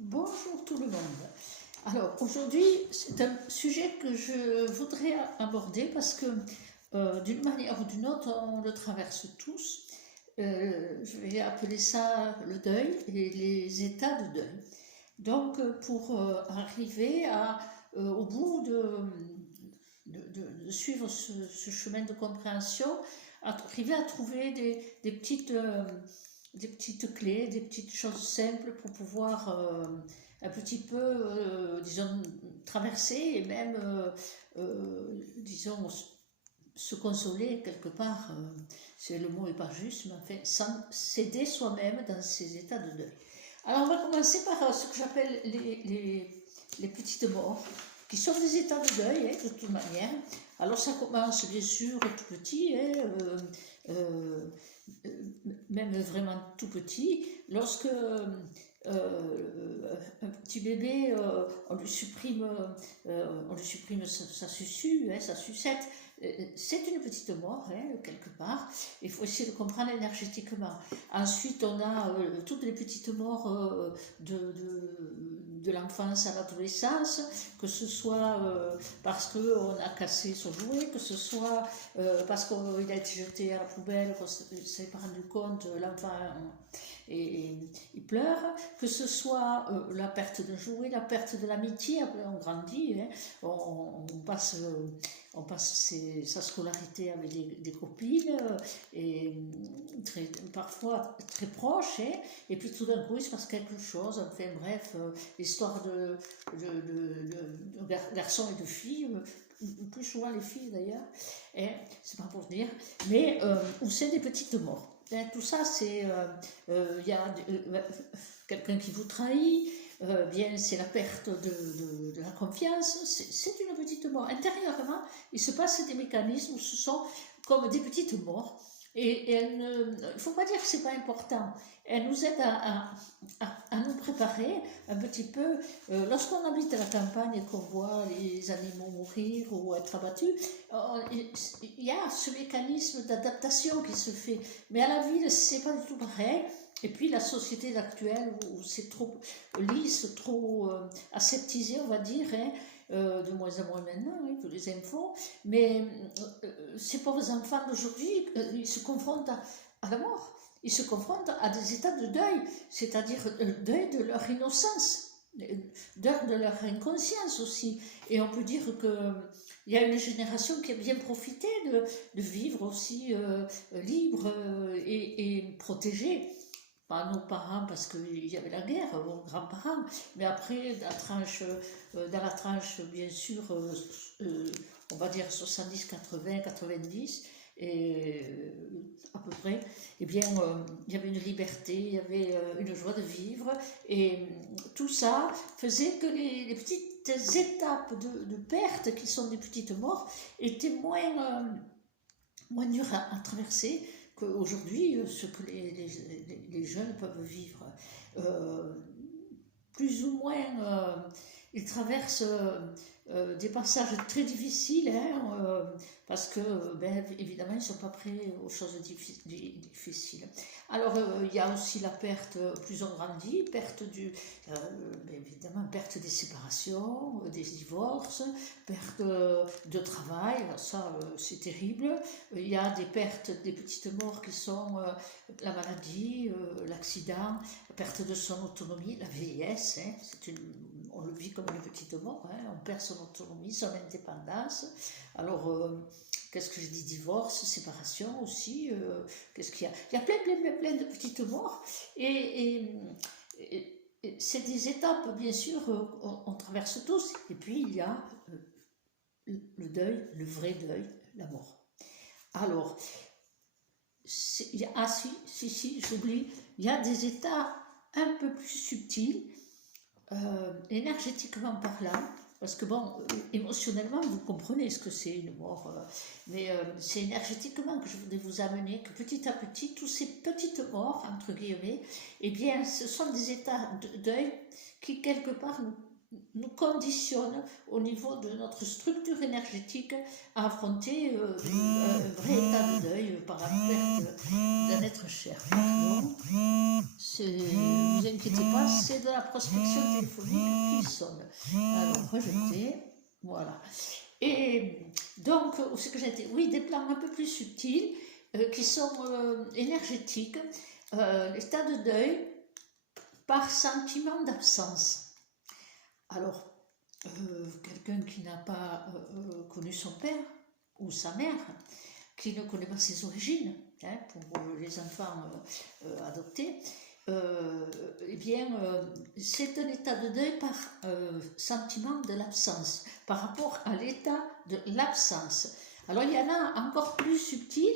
Bonjour tout le monde. Alors aujourd'hui, c'est un sujet que je voudrais aborder parce que d'une manière ou d'une autre, on le traverse tous. Je vais appeler ça le deuil et les états de deuil. Donc pour arriver au bout de suivre ce chemin de compréhension, arriver à trouver des petites clés, des petites choses simples pour pouvoir un petit peu, disons, traverser et même, disons, se consoler quelque part, le mot n'est pas juste, mais enfin, s'aider soi-même dans ces états de deuil. Alors on va commencer par ce que j'appelle les petites morts, qui sont des états de deuil, de toute manière. Alors ça commence bien sûr tout petit, euh, même vraiment tout petit, lorsque un petit bébé, on lui supprime sa sucette, c'est une petite mort, quelque part. Il faut essayer de comprendre énergétiquement. Ensuite, on a toutes les petites morts de l'enfance à l'adolescence, que ce soit parce qu'on a cassé son jouet, que ce soit parce qu'il a été jeté à la poubelle, qu'on s'est pas rendu compte, l'enfant et il pleure, que ce soit la perte d'un jouet, la perte de l'amitié, après on grandit, on passe sa scolarité avec des copines, et parfois très proches, et puis tout d'un coup il se passe quelque chose, enfin bref, l'histoire de garçons et de filles, plus souvent les filles d'ailleurs, c'est pas pour dire, mais où c'est des petites morts. Tout ça, c'est. Il y a quelqu'un qui vous trahit, bien c'est la perte de la confiance, c'est une petite mort. Intérieurement, il se passe des mécanismes où ce sont comme des petites morts. Et il ne faut pas dire que c'est pas important. Elle nous aide à nous préparer un petit peu. Lorsqu'on habite à la campagne et qu'on voit les animaux mourir ou être abattus, il y a ce mécanisme d'adaptation qui se fait. Mais à la ville, c'est pas du tout pareil. Et puis la société actuelle où c'est trop lisse, trop aseptisé, on va dire, de moins en moins maintenant, tous les infos. Mais ces pauvres enfants d'aujourd'hui, ils se confrontent à la mort. Ils se confrontent à des états de deuil, c'est-à-dire deuil de leur innocence, deuil de leur inconscience aussi. Et on peut dire que il y a une génération qui a bien profité de vivre aussi libre et protégée. Pas nos parents parce qu'il y avait la guerre, nos grands-parents, mais après, dans la tranche bien sûr, on va dire 70, 80, 90, et à peu près, eh bien, il y avait une liberté, il y avait une joie de vivre, et tout ça faisait que les petites étapes de perte, qui sont des petites morts, étaient moins dures à traverser qu'aujourd'hui, ce que les jeunes peuvent vivre. Euh, Plus ou moins, ils traversent des passages très difficiles, parce que, ben, évidemment, ils ne sont pas prêts aux choses difficiles. Alors, il y a aussi la perte, plus on grandit, ben, évidemment, perte des séparations, des divorces, perte de travail, ça, c'est terrible. Il y a des pertes, des petites morts qui sont la maladie, l'accident, la perte de son autonomie, la vieillesse, on le vit comme une petite mort, on perd son autonomie, son indépendance. Alors, qu'est-ce que je dis, divorce, séparation aussi, qu'est-ce qu'il y a? Il y a plein de petites morts, et c'est des étapes, bien sûr, on traverse tous, et puis il y a le deuil, le vrai deuil, la mort. Alors, si, j'oublie, il y a des états un peu plus subtils, énergétiquement parlant, parce que bon, émotionnellement, vous comprenez ce que c'est une mort, mais c'est énergétiquement que je voudrais vous amener, que petit à petit, tous ces petites morts, entre guillemets, eh bien, ce sont des états de deuil qui, quelque part, nous conditionne au niveau de notre structure énergétique à affronter un vrai état de deuil par la perte d'un être cher. Pardon, ne vous inquiétez pas, c'est de la prospection téléphonique qui sonne. Alors, rejeter, voilà. Et donc, où c'est que j'étais? Oui, des plans un peu plus subtils qui sont énergétiques, l'état de deuil par sentiment d'absence. Alors, quelqu'un qui n'a pas connu son père ou sa mère, qui ne connaît pas ses origines, hein, pour les enfants adoptés, eh bien, c'est un état de deuil par sentiment de l'absence, par rapport à l'état de l'absence. Alors, il y en a encore plus subtil,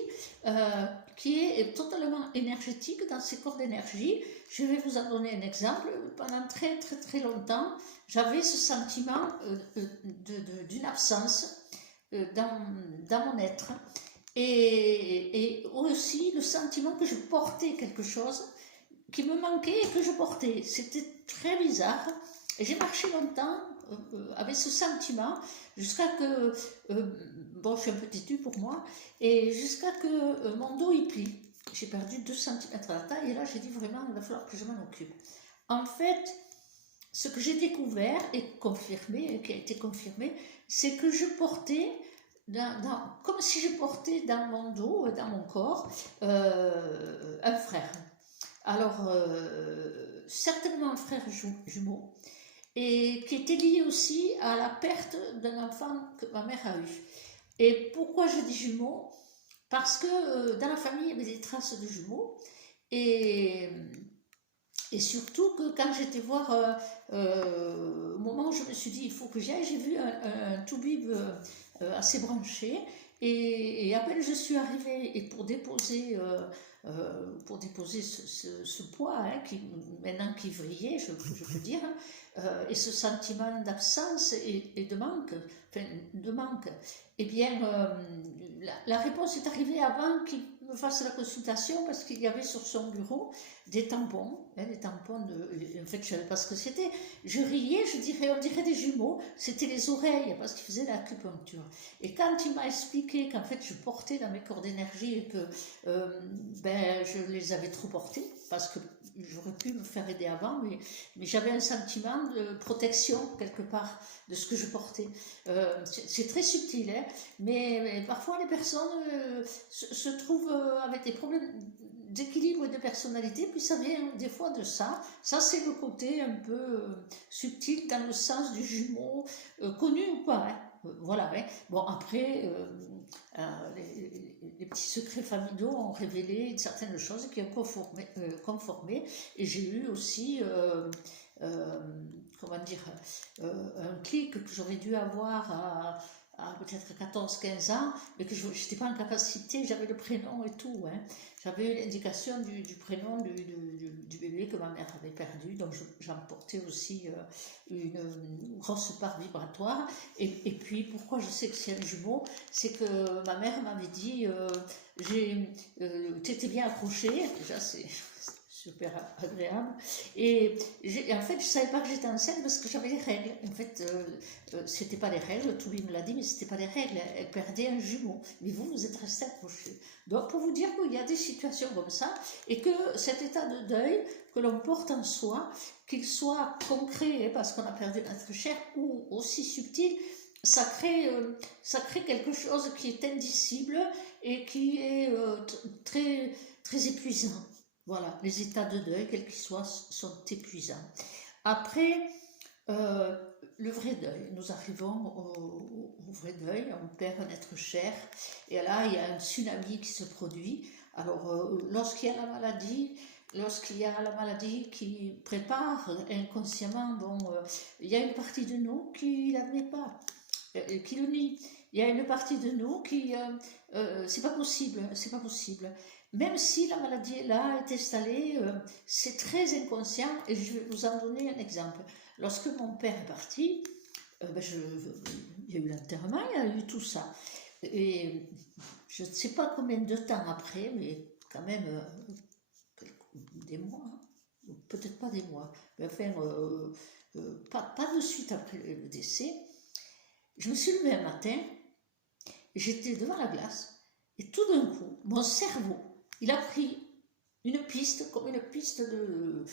qui est totalement énergétique dans ses corps d'énergie. Je vais vous en donner un exemple. Pendant très très très longtemps, j'avais ce sentiment d'une absence dans mon être. Et aussi le sentiment que je portais quelque chose qui me manquait et que je portais. C'était très bizarre. Et j'ai marché longtemps avec ce sentiment jusqu'à que, bon, je suis un peu têtue pour moi, et jusqu'à que mon dos y plie. J'ai perdu 2 cm à la taille et là j'ai dit vraiment il va falloir que je m'en occupe. En fait, ce que j'ai découvert et confirmé, qui a été confirmé, c'est que je portais comme si je portais dans mon dos, dans mon corps, un frère. Alors, certainement un frère jumeau, et qui était lié aussi à la perte d'un enfant que ma mère a eu. Et pourquoi je dis jumeaux? Parce que dans la famille, il y avait des traces de jumeaux, et surtout que quand j'étais voir, au moment où je me suis dit, il faut que j'y aille, j'ai vu un toubib assez branché, et à peine je suis arrivée, et pour déposer ce poids, hein, maintenant qui vrillait, je peux dire, et ce sentiment d'absence et de manque, eh bien, la réponse est arrivée avant qu'il me fasse la consultation, parce qu'il y avait sur son bureau des tampons, hein, en fait je ne savais pas ce que c'était, je riais, on dirait des jumeaux, c'était les oreilles, parce qu'il faisait l'acupuncture. Et quand il m'a expliqué qu'en fait je portais dans mes corps d'énergie et que je les avais trop portés, parce que j'aurais pu me faire aider avant, mais j'avais un sentiment de protection quelque part de ce que je portais. C'est très subtil, hein, mais parfois les personnes se trouvent avec des problèmes d'équilibre et de personnalité, puis ça vient des fois de ça. Ça, c'est le côté un peu subtil dans le sens du jumeau, connu ou pas, hein. Voilà, hein. Bon, après, les petits secrets familiaux ont révélé certaines choses qui ont conformé, et j'ai eu aussi, comment dire, un clic que j'aurais dû avoir à peut-être 14-15 ans, mais que je n'étais pas en capacité, j'avais le prénom et tout, hein. J'avais eu l'indication du prénom du bébé que ma mère avait perdu, donc j'en portais aussi une grosse part vibratoire. Et puis, pourquoi je sais que c'est un jumeau, c'est que ma mère m'avait dit, t'étais bien accroché, déjà c'est super agréable, et en fait je savais pas que j'étais enceinte parce que j'avais les règles. En fait c'était pas les règles, tout le monde me l'a dit, mais c'était pas les règles, elle perdait un jumeau, mais vous êtes resté accroché. Donc pour vous dire qu'il y a des situations comme ça, et que cet état de deuil que l'on porte en soi, qu'il soit concret parce qu'on a perdu notre chair, ou aussi subtil, ça crée quelque chose qui est indicible et qui est très, très épuisant. Voilà, les états de deuil, quels qu'ils soient, sont épuisants. Après, le vrai deuil, nous arrivons au vrai deuil, on perd un être cher, et là, il y a un tsunami qui se produit. Alors, lorsqu'il y a la maladie qui prépare inconsciemment, bon, il y a une partie de nous qui ne l'admet pas, qui le nie. Il y a une partie de nous qui, c'est pas possible. Même si la maladie est là, est installée, c'est très inconscient, et je vais vous en donner un exemple. Lorsque mon père est parti, il y a eu l'enterrement, il y a eu tout ça. Et je ne sais pas combien de temps après, mais quand même des mois, peut-être pas des mois, mais enfin, pas de suite après le décès, je me suis levée un matin, j'étais devant la glace, et tout d'un coup, mon cerveau, il a pris une piste, comme une piste de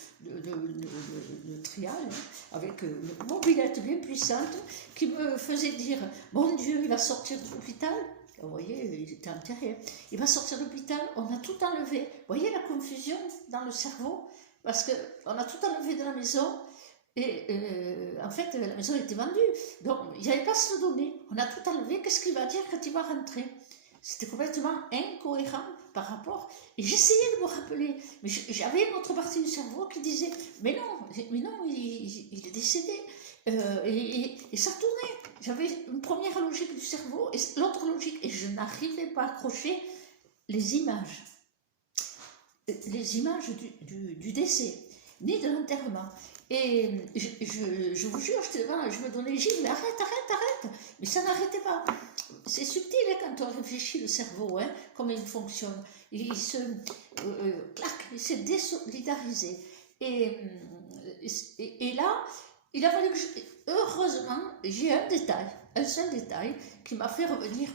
trial, hein, avec une mobilette bien puissante, qui me faisait dire, mon Dieu, il va sortir de l'hôpital. Vous voyez, il était enterré. Il va sortir de l'hôpital, on a tout enlevé. Vous voyez la confusion dans le cerveau? Parce qu'on a tout enlevé de la maison, et en fait, la maison était vendue. Donc, il n'y avait pas ce donné. On a tout enlevé. Qu'est-ce qu'il va dire quand il va rentrer? C'était complètement incohérent par rapport. Et j'essayais de me rappeler. Mais j'avais une autre partie du cerveau qui disait, mais non, il est décédé. Et ça tournait. J'avais une première logique du cerveau et l'autre logique. Et je n'arrivais pas à accrocher les images. Les images du décès, ni de l'enterrement. Et je vous jure, je me donnais gifle, arrête, mais ça n'arrêtait pas. C'est subtil hein, quand on réfléchit le cerveau, hein, comment il fonctionne. Il se s'est désolidarisé. Et là, il a fallu que heureusement, j'ai un seul détail qui m'a fait revenir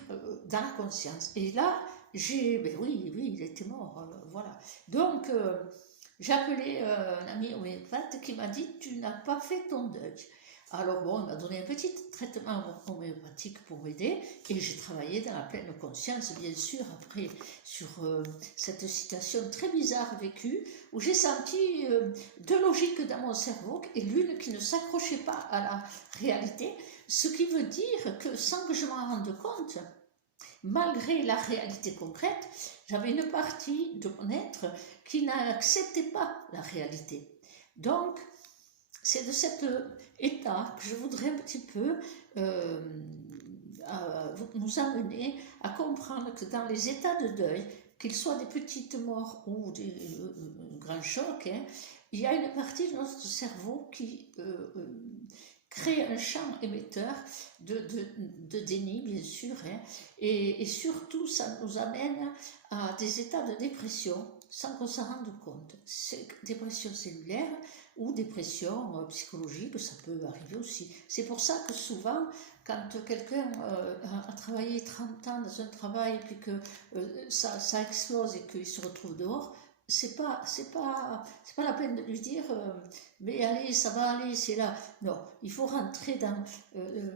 dans la conscience. Et là, ben oui, il était mort, voilà. Donc, j'ai appelé un ami homéopathe qui m'a dit, tu n'as pas fait ton deuil. Alors bon, il m'a donné un petit traitement homéopathique pour m'aider et j'ai travaillé dans la pleine conscience, bien sûr, après, sur cette situation très bizarre vécue, où j'ai senti deux logiques dans mon cerveau et l'une qui ne s'accrochait pas à la réalité, ce qui veut dire que sans que je m'en rende compte, malgré la réalité concrète, j'avais une partie de mon être qui n'acceptait pas la réalité. Donc, c'est de cet état que je voudrais un petit peu nous amener à comprendre que dans les états de deuil, qu'ils soient des petites morts ou des grands chocs, hein, il y a une partie de notre cerveau qui crée un champ émetteur de déni, bien sûr, hein, et surtout, ça nous amène à des états de dépression sans qu'on s'en rende compte. C'est dépression cellulaire ou dépression psychologique, ça peut arriver aussi. C'est pour ça que souvent, quand quelqu'un a travaillé 30 ans dans un travail et puis que ça explose et qu'il se retrouve dehors, c'est pas la peine de lui dire mais allez, ça va aller, c'est là. Non, il faut rentrer dans...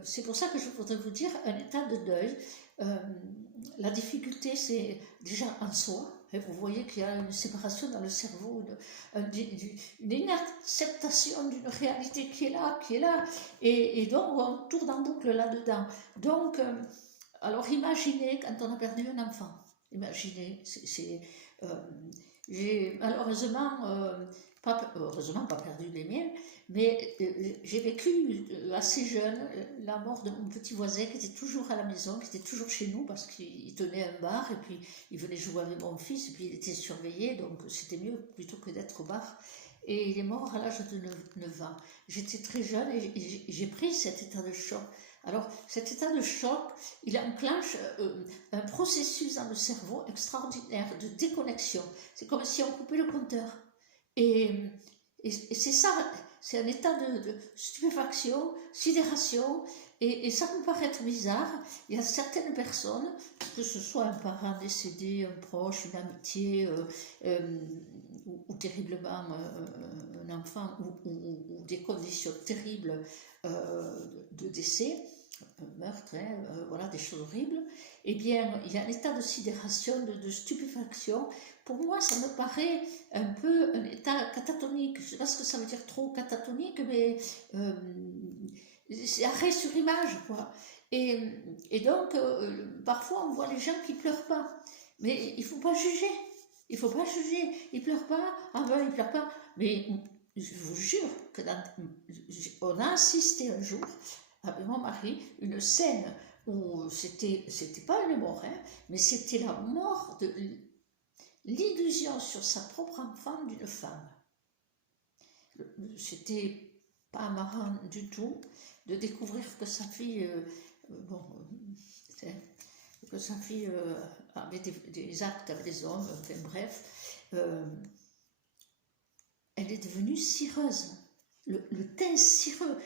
c'est pour ça que je voudrais vous dire un état de deuil. La difficulté, c'est déjà en soi. Vous voyez qu'il y a une séparation dans le cerveau, une inacceptation d'une réalité qui est là, et donc on tourne en boucle là-dedans. Donc, alors imaginez quand on a perdu un enfant. Imaginez, j'ai malheureusement, heureusement pas perdu les miens, mais j'ai vécu assez jeune la mort de mon petit voisin qui était toujours à la maison, qui était toujours chez nous parce qu'il tenait un bar et puis il venait jouer avec mon fils et puis il était surveillé, donc c'était mieux plutôt que d'être au bar. Et il est mort à l'âge de 9 ans. J'étais très jeune et j'ai pris cet état de choc. Alors, cet état de choc, il enclenche un processus dans le cerveau extraordinaire de déconnexion. C'est comme si on coupait le compteur. Et c'est ça, c'est un état de stupéfaction, sidération, et ça peut paraître bizarre. Il y a certaines personnes, que ce soit un parent décédé, un proche, une amitié, ou terriblement un enfant, ou des conditions terribles de décès, meurtre, hein, voilà, des choses horribles, eh bien, il y a un état de sidération, de stupéfaction. Pour moi, ça me paraît un peu un état catatonique. Je ne sais pas ce que ça veut dire trop catatonique, mais c'est arrêt sur image, quoi. Et donc, parfois, on voit les gens qui ne pleurent pas. Mais il ne faut pas juger. Il ne faut pas juger. Ils ne pleurent pas. Ah ben, ils ne pleurent pas. Mais je vous jure que on a assisté un jour avec mon mari, une scène où c'était pas une mort, hein, mais c'était la mort de l'illusion sur sa propre enfant d'une femme. C'était pas marrant du tout de découvrir que sa fille, que sa fille avait des actes avec des hommes, enfin bref. elle est devenue cireuse. Le teint cireux.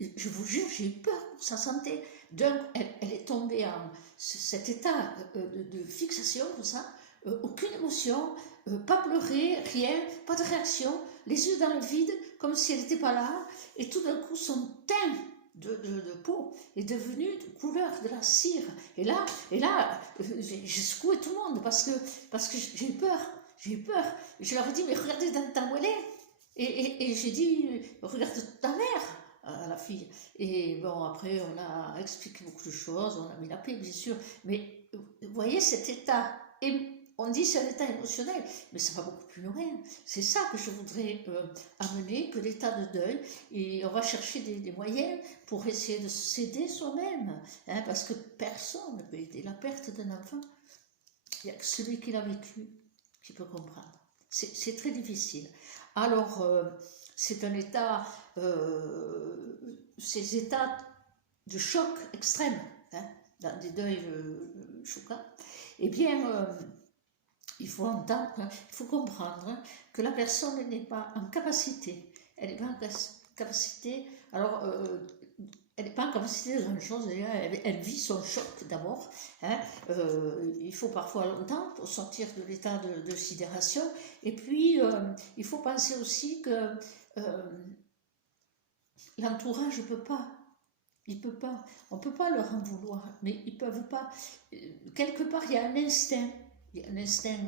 Je vous jure, j'ai eu peur pour sa santé. Donc, elle est tombée en cet état de fixation, comme ça, aucune émotion, pas pleurer, rien, pas de réaction, les yeux dans le vide, comme si elle n'était pas là, et tout d'un coup, son teint de peau est devenu de couleur de la cire. Et là, j'ai secoué tout le monde parce que j'ai eu peur. J'ai eu peur. Je leur ai dit, mais regardez dans le temps où elle est. Et j'ai dit, regarde ta mère, à la fille. Et bon, après, on a expliqué beaucoup de choses, on a mis la paix, bien sûr. Mais vous voyez, cet état, on dit c'est un état émotionnel, mais ça va beaucoup plus loin. C'est ça que je voudrais amener, que l'état de deuil. Et on va chercher des moyens pour essayer de s'aider soi-même. Hein, parce que personne ne peut aider la perte d'un enfant. Il n'y a que celui qui l'a vécu qui peut comprendre. C'est très difficile. Alors, c'est un état, ces états de choc extrême, hein, dans des deuils choquants, eh bien, il faut entendre, il faut comprendre que la personne n'est pas en capacité, elle n'est pas en capacité, alors, elle n'est pas en capacité de grand chose, elle vit son choc d'abord. Hein, il faut parfois longtemps pour sortir de l'état de sidération. Et puis, il faut penser aussi que l'entourage ne peut pas. Il peut pas. On ne peut pas leur en vouloir, mais ils ne peuvent pas. Quelque part, il y a un instinct. Il y a un instinct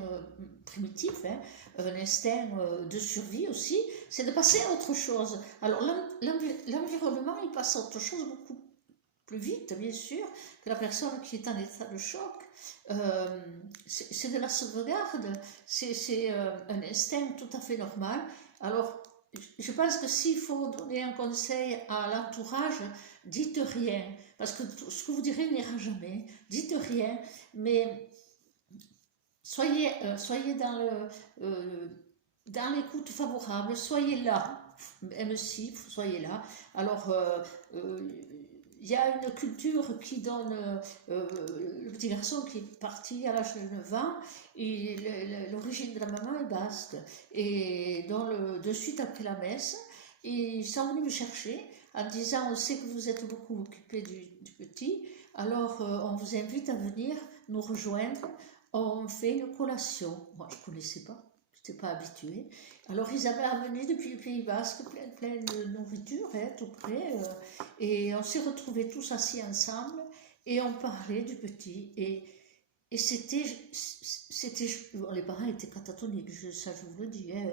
primitif, hein, un instinct de survie aussi, c'est de passer à autre chose. Alors l'environnement, il passe à autre chose beaucoup plus vite, bien sûr, que la personne qui est en état de choc. C'est de la sauvegarde, c'est un instinct tout à fait normal. Alors, je pense que s'il faut donner un conseil à l'entourage, dites rien, parce que ce que vous direz n'ira jamais. Dites rien, mais soyez dans l'écoute favorable, soyez là, même si, soyez là. Alors, il y a une culture qui donne, le petit garçon qui est parti à l'âge de 9 ans, et l'origine de la maman est basque, et de suite après la messe, ils sont venus me chercher en disant, on sait que vous êtes beaucoup occupé du petit, alors on vous invite à venir nous rejoindre. On fait une collation. Moi, je ne connaissais pas, je n'étais pas habituée. Alors, ils avaient amené depuis le Pays Basque plein de nourriture, hein, tout près. Et on s'est retrouvés tous assis ensemble et on parlait du petit. Et c'était, les parents étaient catatoniques, ça je vous le dis, hein,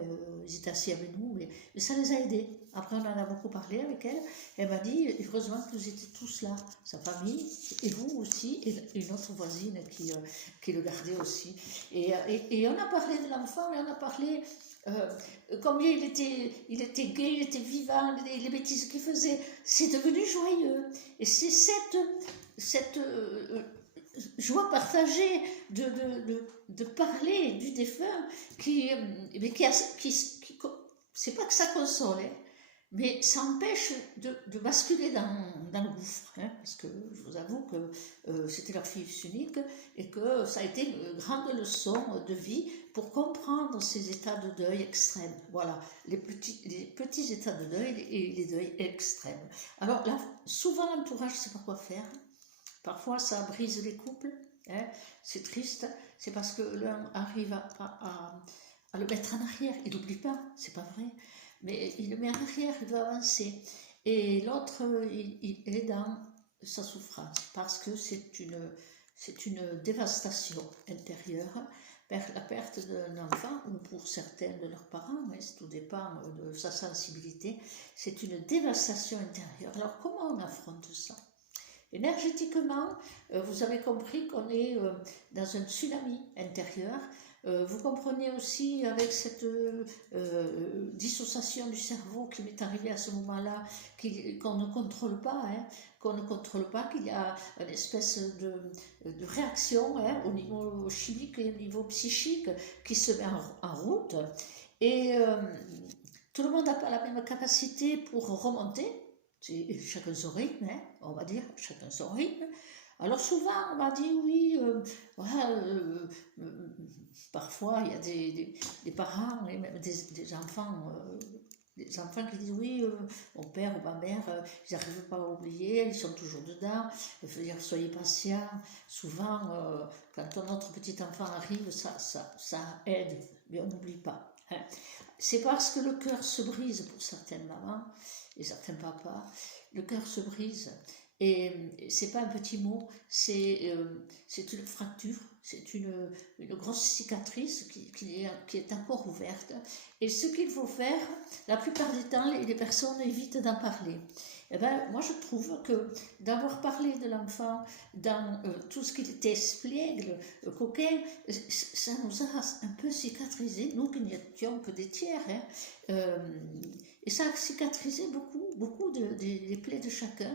ils étaient assis avec nous, mais ça les a aidés. Après on en a beaucoup parlé avec elle, elle m'a dit, heureusement que vous étiez tous là, sa famille, et vous aussi, et une autre voisine qui le gardait aussi. Et on a parlé de l'enfant, et on a parlé combien il était gai, il était vivant, les bêtises qu'il faisait, c'est devenu joyeux. Et c'est cette joie partagée de parler du défunt c'est pas que ça console, hein, mais ça empêche de basculer dans le gouffre, hein, parce que je vous avoue que c'était leur fils unique et que ça a été une grande leçon de vie pour comprendre ces états de deuil extrêmes. Voilà, les petits états de deuil et les deuils extrêmes. Alors là, souvent l'entourage ne sait pas quoi faire. Parfois, ça brise les couples, hein, c'est triste, c'est parce que l'un arrive à le mettre en arrière, il n'oublie pas, c'est pas vrai, mais il le met en arrière, il veut avancer. Et l'autre, il est dans sa souffrance, parce que c'est une dévastation intérieure, la perte d'un enfant, ou pour certains de leurs parents, mais tout dépend de sa sensibilité, c'est une dévastation intérieure. Alors comment on affronte ça ? Énergétiquement, vous avez compris qu'on est dans un tsunami intérieur. Vous comprenez aussi avec cette dissociation du cerveau qui m'est arrivée à ce moment-là, qu'on ne contrôle pas, hein, qu'il y a une espèce de réaction, hein, au niveau chimique et au niveau psychique qui se met en route. Et tout le monde n'a pas la même capacité pour remonter. Chacun son rythme, hein, on va dire, chacun son rythme. Alors souvent, on m'a dit, oui, voilà, parfois, il y a des parents, et même des enfants qui disent, oui, mon père ou ma mère, ils n'arrivent pas à oublier, ils sont toujours dedans, il faut dire, soyez patients. Souvent, quand notre petit enfant arrive, ça aide, mais on n'oublie pas. Hein. C'est parce que le cœur se brise pour certaines mamans et certains papas, le cœur se brise. Et c'est pas un petit mot, c'est une fracture, c'est une grosse cicatrice qui est encore ouverte. Et ce qu'il faut faire, la plupart du temps, les personnes évitent d'en parler. Eh ben, moi, je trouve que d'avoir parlé de l'enfant dans tout ce qu'il était espiègle, coquin, ça nous a un peu cicatrisé, nous qui n'étions que des tiers. Hein. Et ça a cicatrisé beaucoup des plaies de chacun.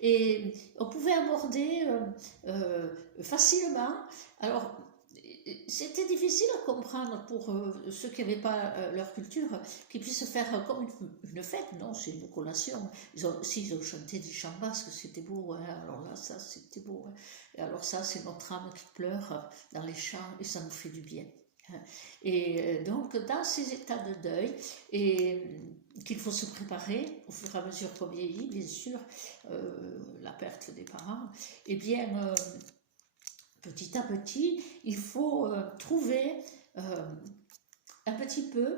Et on pouvait aborder facilement. Alors, c'était difficile à comprendre pour ceux qui n'avaient pas leur culture, qu'ils puissent faire comme une fête. Non, c'est une collation. Ils ont chanté des chants basques, c'était beau. Hein. Alors là, ça, c'était beau. Hein. Et alors ça, c'est notre âme qui pleure dans les chants et ça nous fait du bien. Hein. Et donc, dans ces états de deuil, et qu'il faut se préparer au fur et à mesure qu'on vieillit, bien sûr, la perte des parents, eh bien, petit à petit, il faut trouver un petit peu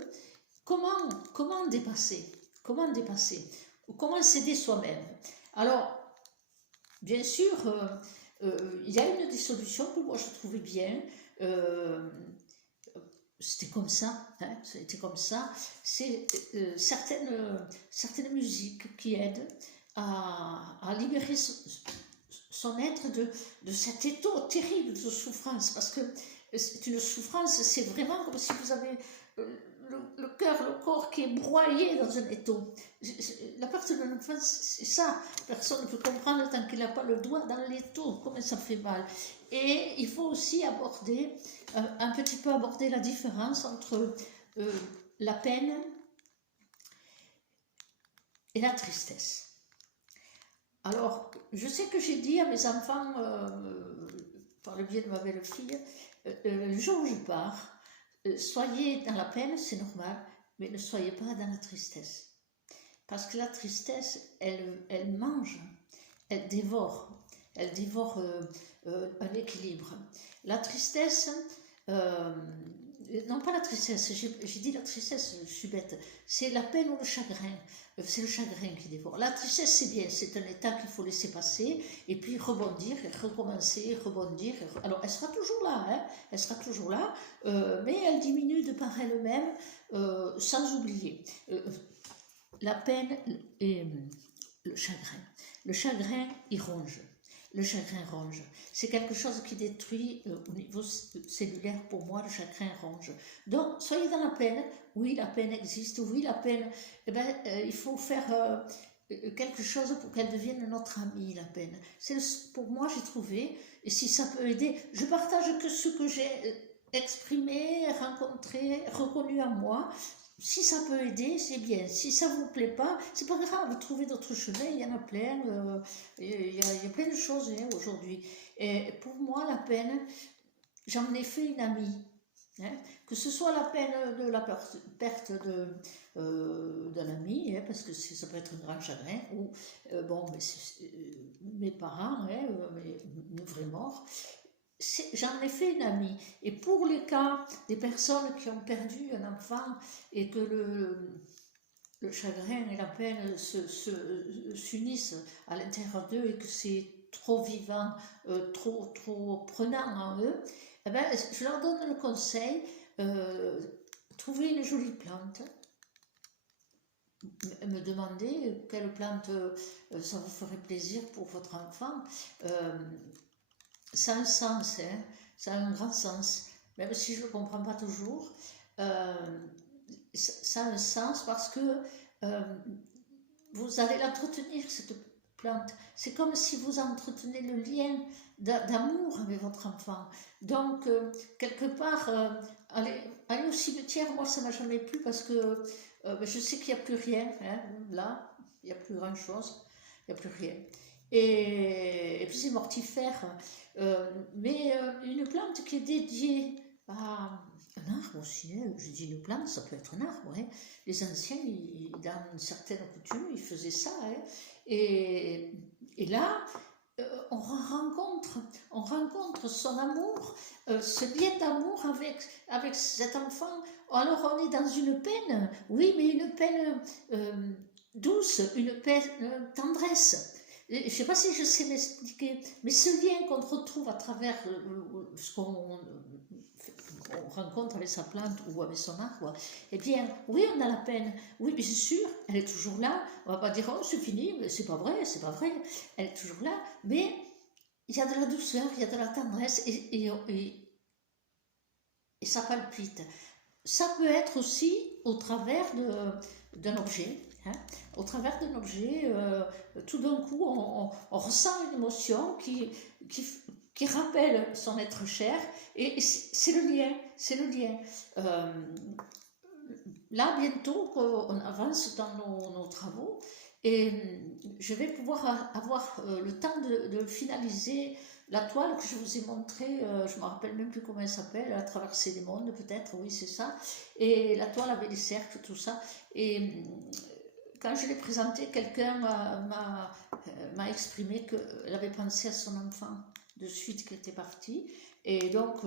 comment dépasser, comment s'aider soi-même. Alors, bien sûr, il y a une des solutions que moi je trouvais bien. C'était comme ça, hein, c'était comme ça. C'est certaines musiques qui aident à libérer son être de cet étau terrible de souffrance, parce que c'est une souffrance, c'est vraiment comme si vous avez le cœur, le corps qui est broyé dans un étau. La perte de l'enfance, c'est ça. Personne ne peut comprendre tant qu'il n'a pas le doigt dans l'étau, comment ça fait mal. Et il faut aussi aborder, un petit peu aborder la différence entre la peine et la tristesse. Alors, je sais que j'ai dit à mes enfants, par le biais de ma belle-fille, le jour où je pars, soyez dans la peine, c'est normal, mais ne soyez pas dans la tristesse. Parce que la tristesse, elle mange, elle dévore un équilibre. La tristesse, non pas la tristesse, j'ai dit la tristesse, je suis bête, c'est la peine ou le chagrin, c'est le chagrin qui dévore. La tristesse c'est bien, c'est un état qu'il faut laisser passer, et puis rebondir, et recommencer, rebondir, alors elle sera toujours là, hein, elle sera toujours là, mais elle diminue de par elle-même, sans oublier la peine et le chagrin. Le chagrin, il ronge. Le chagrin ronge. C'est quelque chose qui détruit au niveau cellulaire pour moi, le chagrin ronge. Donc, soyez dans la peine. Oui, la peine existe. Oui, la peine, eh ben, il faut faire quelque chose pour qu'elle devienne notre amie, la peine. Pour moi, j'ai trouvé, et si ça peut aider, je partage que ce que j'ai exprimé, rencontré, reconnu en moi. Si ça peut aider, c'est bien. Si ça ne vous plaît pas, c'est pas grave, trouvez d'autres chemins, il y en a plein. Il y a plein de choses hein, aujourd'hui. Et pour moi, la peine, j'en ai fait une amie. Hein, que ce soit la peine de la perte d'un ami, hein, parce que ça peut être un grand chagrin, ou bon, mes parents, hein, une vraie mort. J'en ai fait une amie. Et pour les cas des personnes qui ont perdu un enfant et que le chagrin et la peine s'unissent à l'intérieur d'eux et que c'est trop vivant, trop prenant en eux, eh ben, je leur donne le conseil, trouvez une jolie plante, me demander quelle plante ça vous ferait plaisir pour votre enfant. Ça a un sens, hein, ça a un grand sens, même si je ne le comprends pas toujours, ça a un sens parce que vous allez l'entretenir, cette plante. C'est comme si vous entretenez le lien d'amour avec votre enfant. Donc, quelque part, aller au cimetière, moi, ça ne m'a jamais plu parce que je sais qu'il n'y a plus rien, hein, là, il n'y a plus grand-chose, il n'y a plus rien. Et puis c'est mortifère. Mais une plante qui est dédiée à un arbre aussi, hein. Je dis une plante, ça peut être un arbre, hein. Les anciens, dans une certaine coutume, ils faisaient ça, hein. Et, et là, on rencontre son amour, ce lien d'amour avec cet enfant. Alors on est dans une peine, oui, mais une peine douce, une peine tendresse. Je ne sais pas si je sais m'expliquer, mais ce lien qu'on retrouve à travers ce qu'on rencontre avec sa plante ou avec son arbre, eh bien, oui, on a la peine. Oui, mais c'est sûr, elle est toujours là. On va pas dire, oh, c'est fini, mais c'est pas vrai, c'est pas vrai. Elle est toujours là, mais il y a de la douceur, il y a de la tendresse et ça palpite. Ça peut être aussi au travers d'un objet. Hein. Au travers d'un objet, tout d'un coup, on ressent une émotion qui rappelle son être cher, et c'est le lien, c'est le lien. Là, bientôt, on avance dans nos travaux, et je vais pouvoir avoir le temps de finaliser la toile que je vous ai montrée, je ne me rappelle même plus comment elle s'appelle, La traversée des mondes peut-être, oui c'est ça, et la toile avec les cercles, tout ça, et quand je l'ai présentée, quelqu'un m'a exprimé qu'elle avait pensé à son enfant de suite qui était parti, et donc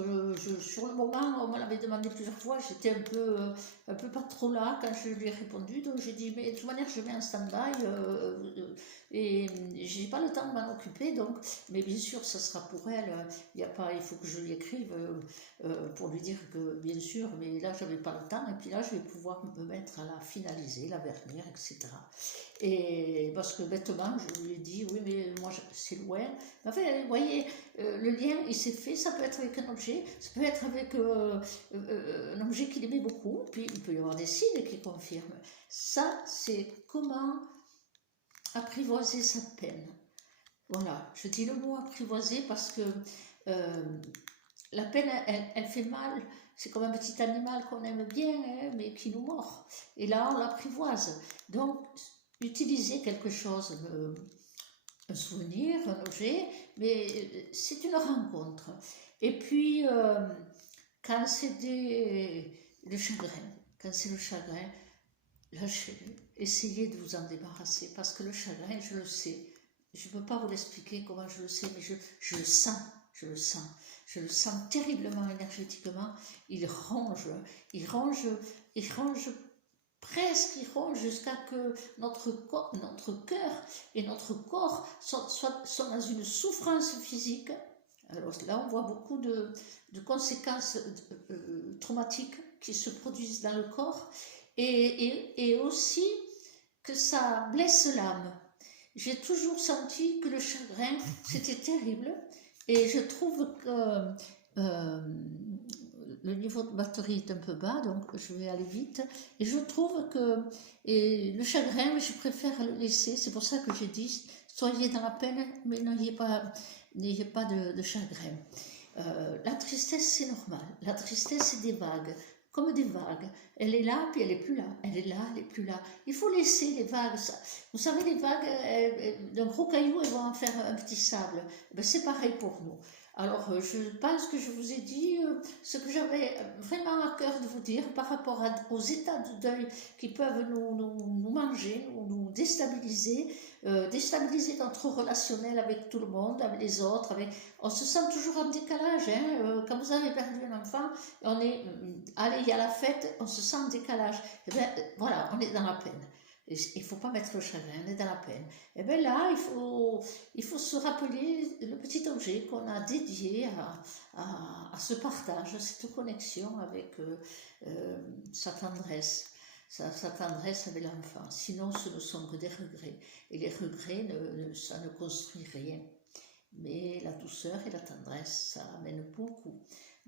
sur le moment, on me l'avait demandé plusieurs fois, j'étais un peu pas trop là quand je lui ai répondu, donc j'ai dit, mais de toute manière je mets en stand-by, et j'ai pas le temps de m'en occuper, donc, mais bien sûr ça sera pour elle, il faut que je lui écrive pour lui dire que bien sûr, mais là j'avais pas le temps, et puis là je vais pouvoir me mettre à la finaliser, la vernir, etc. Et parce que bêtement je lui ai dit, oui mais moi c'est loin, en fait vous voyez, le lien il s'est fait, ça peut être avec un objet, ça peut être avec un objet qu'il aimait beaucoup, puis il peut y avoir des signes qui confirment. Ça c'est comment apprivoiser sa peine. Voilà, je dis le mot apprivoiser parce que la peine, elle fait mal. C'est comme un petit animal qu'on aime bien, hein, mais qui nous mord. Et là, on l'apprivoise. Donc, utiliser quelque chose, un souvenir, un objet, mais c'est une rencontre. Et puis, quand c'est le chagrin, quand c'est le chagrin, lâchez-le. Essayez de vous en débarrasser, parce que le chagrin, je le sais. Je ne peux pas vous l'expliquer comment je le sais, mais je le sens, je le sens. Je le sens terriblement énergétiquement. Il ronge, il ronge, il ronge presque, il ronge jusqu'à que notre cœur et notre corps sont dans une souffrance physique. Alors là, on voit beaucoup de conséquences traumatiques qui se produisent dans le corps, et aussi que ça blesse l'âme. J'ai toujours senti que le chagrin, c'était terrible, et je trouve que le niveau de batterie est un peu bas, donc je vais aller vite, et je trouve que le chagrin, je préfère le laisser, c'est pour ça que j'ai dit, soyez dans la peine, mais n'ayez pas de chagrin. La tristesse, c'est normal, la tristesse, c'est des vagues, comme des vagues. Elle est là, puis elle est plus là. Elle est là, elle est plus là. Il faut laisser les vagues. Vous savez, les vagues, d'un gros caillou, elles vont en faire un petit sable. Ben, c'est pareil pour nous. Alors, je pense que je vous ai dit ce que j'avais vraiment à cœur de vous dire par rapport aux états de deuil qui peuvent nous manger, nous déstabiliser, déstabiliser notre relationnel avec tout le monde, avec les autres. On se sent toujours en décalage. Hein, quand vous avez perdu un enfant, on est, allez, il y a la fête, on se sent en décalage. Et bien, voilà, on est dans la peine. Il ne faut pas mettre le chagrin, on est dans la peine. Et bien là, il faut se rappeler le petit objet qu'on a dédié à ce partage, à cette connexion avec sa tendresse. Sa tendresse avec l'enfant. Sinon, ce ne sont que des regrets. Et les regrets, ça ne construit rien. Mais la douceur et la tendresse, ça amène beaucoup.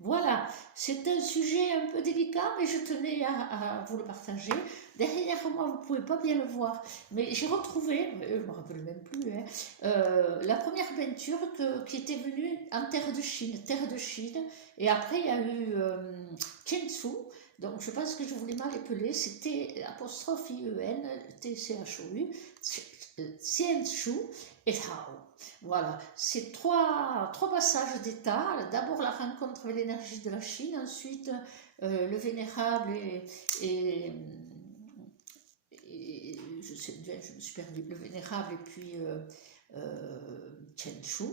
Voilà, c'est un sujet un peu délicat, mais je tenais à vous le partager. Derrière moi, vous ne pouvez pas bien le voir, mais j'ai retrouvé, je ne me rappelle même plus, hein, la première peinture qui était venue en terre de Chine, et après il y a eu Tianzhu, donc je pense que je voulais mal épeler, c'était apostrophe IEN, TCHOU, Tianzhu, et Tao. Voilà, c'est trois passages d'état. D'abord la rencontre avec l'énergie de la Chine, ensuite le vénérable et je me suis perdue, le vénérable et puis Chen Shu,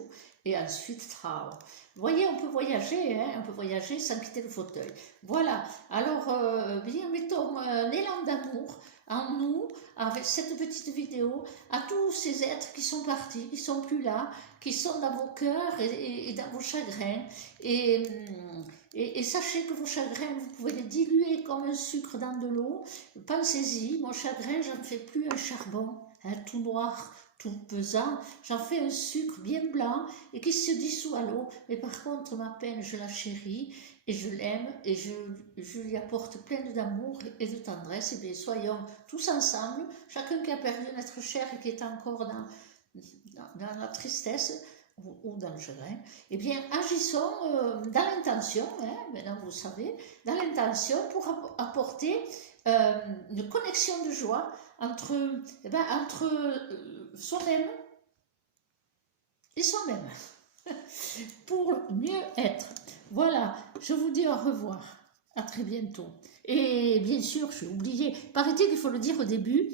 et ensuite Tao. Vous voyez, on peut voyager, hein, on peut voyager sans quitter le fauteuil. Voilà, alors bien mettons un élan d'amour en nous, avec cette petite vidéo, à tous ces êtres qui sont partis, qui sont plus là, qui sont dans vos cœurs et dans vos chagrins. Et sachez que vos chagrins, vous pouvez les diluer comme un sucre dans de l'eau. Pensez-y, mon chagrin, j'en fais plus un charbon, hein, tout noir, tout pesant. J'en fais un sucre bien blanc et qui se dissout à l'eau. Mais par contre, ma peine, je la chéris et je l'aime et je lui apporte plein d'amour et de tendresse. Et bien, soyons tous ensemble, chacun qui a perdu un être cher et qui est encore dans la tristesse, ou dans le chagrin, eh bien, agissons dans l'intention, hein, maintenant vous savez, dans l'intention pour apporter une connexion de joie entre soi-même et soi-même, pour mieux être. Voilà, je vous dis au revoir, à très bientôt. Et bien sûr, j'ai oublié, paraît-il qu'il faut le dire au début,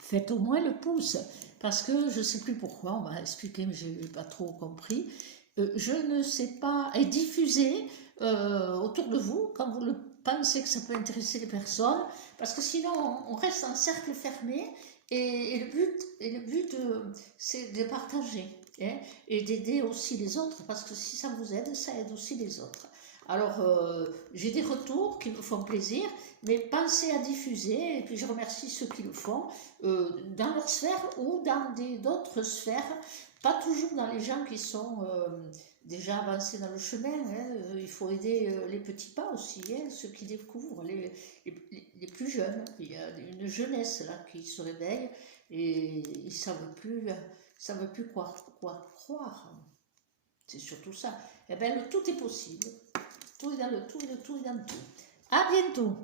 faites au moins le pouce, parce que je ne sais plus pourquoi, on m'a expliqué, mais je n'ai pas trop compris. Je ne sais pas, et diffusez autour de vous, quand vous le pensez que ça peut intéresser les personnes, parce que sinon on reste en cercle fermé, et le but c'est de partager, hein, et d'aider aussi les autres, parce que si ça vous aide, ça aide aussi les autres. Alors, j'ai des retours qui me font plaisir, mais pensez à diffuser, et puis je remercie ceux qui le font, dans leur sphère ou dans d'autres sphères, pas toujours dans les gens qui sont déjà avancés dans le chemin, hein. Il faut aider les petits pas aussi, hein, ceux qui découvrent, les plus jeunes. Il y a une jeunesse là qui se réveille, et ils ne savent plus quoi croire. C'est surtout ça. Eh bien, le tout est possible. Tout est dans le tout et le tout est dans le tout. À bientôt!